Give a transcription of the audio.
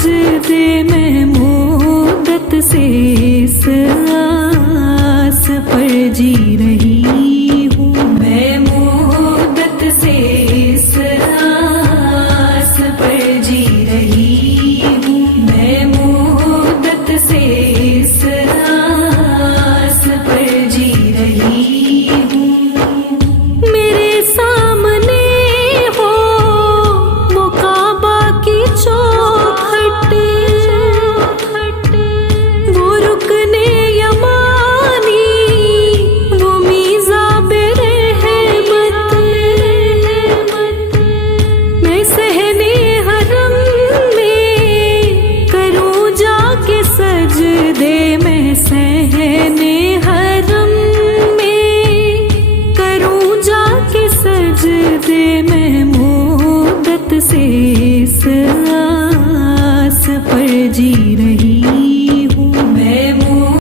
सजदे में मुद्दत से इस आस पर जी रही हूँ। मैं मुद्दत से इस आस पर जी रही हूँ। मैं मुद्दत से इस आस पर जी रही हूँ। मेरे सामने हो वो काबा की चौखट, वो रुकने यमानी, वो मीज़ाबे रहमत। मैं सहने हरम में करूँ जाके सजदे, मैं सहने हरम में करूँ जाके सजदे। मैं मुद्दत से इस आस पर जी रही